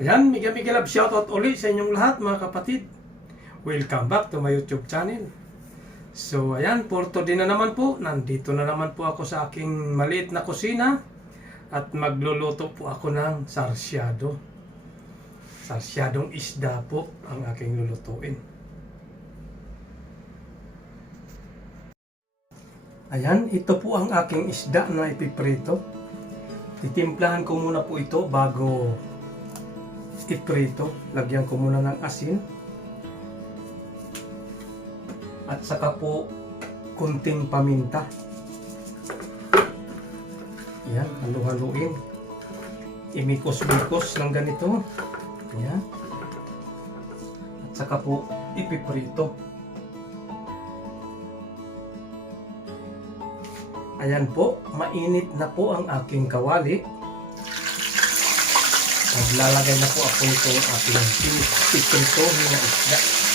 Ayan, Mega Mega Love shoutout uli sa inyong lahat mga kapatid. Welcome back to my YouTube channel. So ayan, for today na naman po, nandito na naman po ako sa aking maliit na kusina at magluluto po ako ng sarsyado. Sarsyadong isda po ang aking lulutuin. Ayan, ito po ang aking isda na ipiprito. Titimplahan ko muna po ito bago iprito. Lagyan ko muna ng asin. At saka po kunting paminta. Yan, halu-haluin. Imikos-mikos ng ganito. Yan. At saka po ipiprito. Ayan po, mainit na po ang aking kawali. Naglalagay na po ako nito ang aking pipritohin na isda.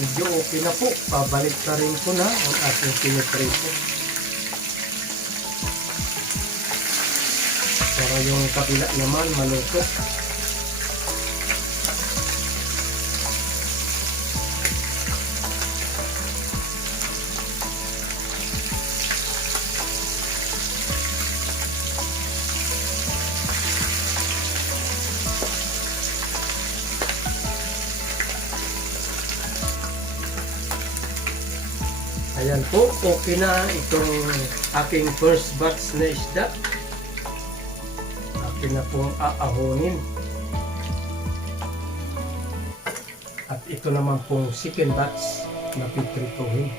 Medyo okay na po. Pabalik na rin ko na ang aking piniprito. Para yung kabila naman maluto. Ayan po, okay na itong aking first batch na isda. Akin na pong aahonin. At ito naman pong second batch na piprituhin.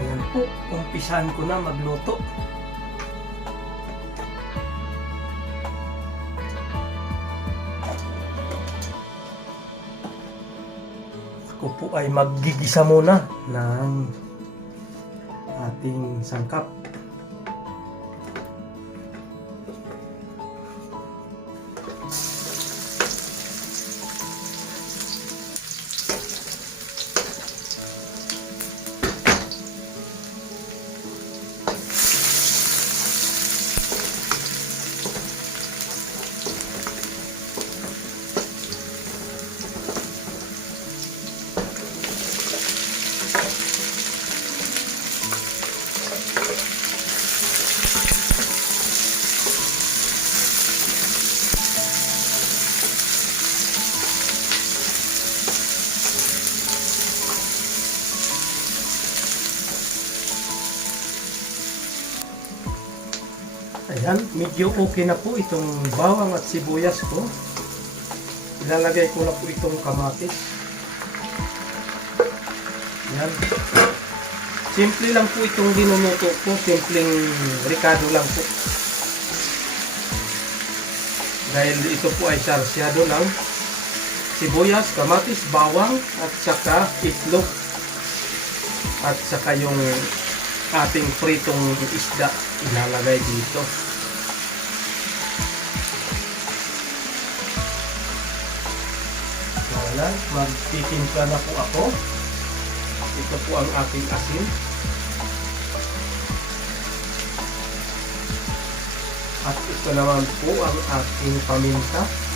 Ayan po, umpisahan ko na magluto. Ako po ay maggigisa muna ng ating sangkap. Ayan, medyo okay na po itong bawang at sibuyas ko. Ilalagay ko na po itong kamatis. Yan. Simple lang po itong dinumuto ko. Simpleng ricado lang po. Dahil ito po ay sarsyado lang. Sibuyas, kamatis, bawang, at saka itlog. At saka yung ating pritong isda ilalagay dito. Ayan, magtitimpla na po ako. Ito po ang ating asin. At ito naman po ang ating paminta.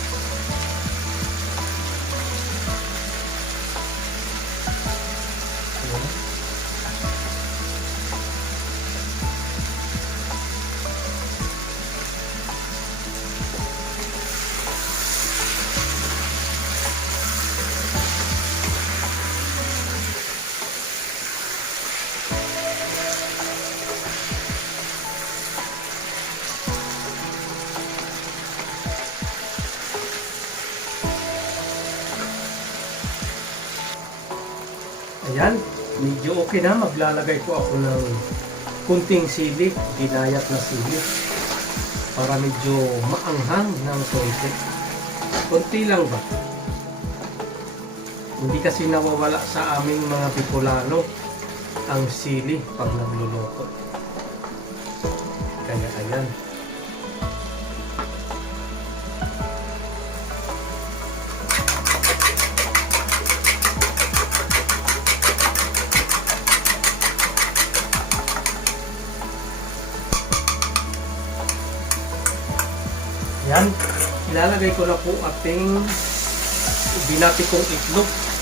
Medyo okay na. Maglalagay po ako ng kunting sili, ginayat na sili. Para medyo maanghang ng konti. Konti lang ba? Hindi kasi nawawala sa aming mga Bicolano ang sili pag nagluluto. Kaya ayan. Ilalagay ko na po ating binati kong itlog.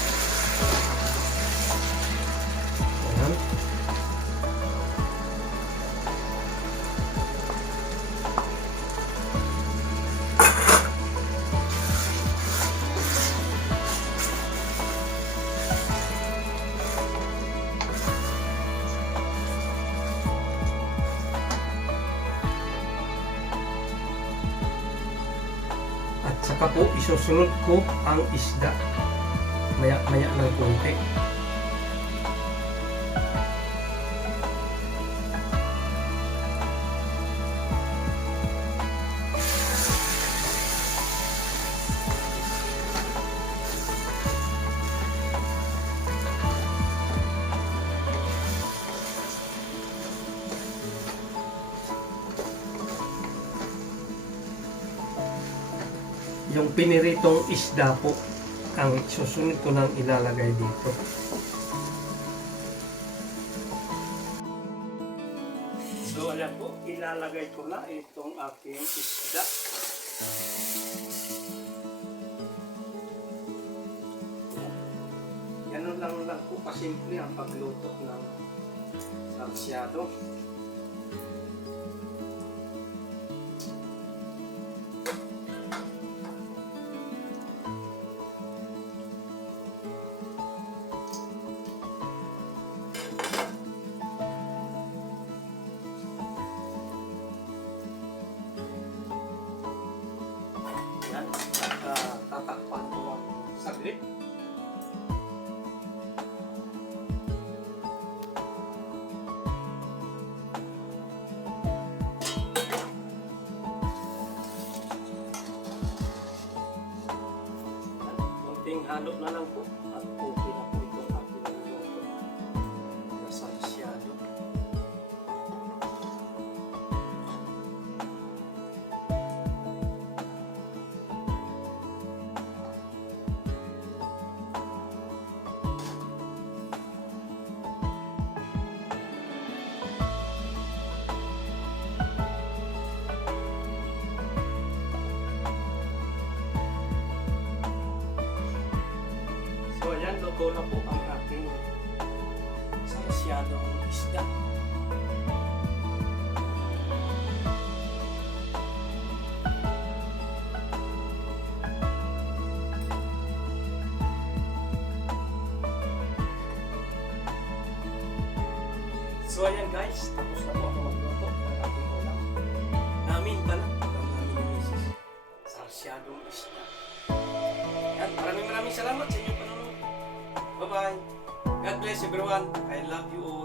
Saka po isusunod ko ang isda. Maya maya ng konti. Yung piniritong isda po ang susunod ko nang ilalagay dito. So ayan po, ilalagay ko na itong aking isda. Ganun lang lang po kasimple ang pagluto ng sarsyado. Yan, Kunting halo na lang po at okay na po luto na po ang ating sarsyadong isda. So ayan guys, tapos na po ako magluto ng ating ulam. Namin pala, ang namin ni Mrs. Sarsyadong isda. Yan, maraming maraming salamat sa panonood. Bye-bye. God bless. everyone. I love you all.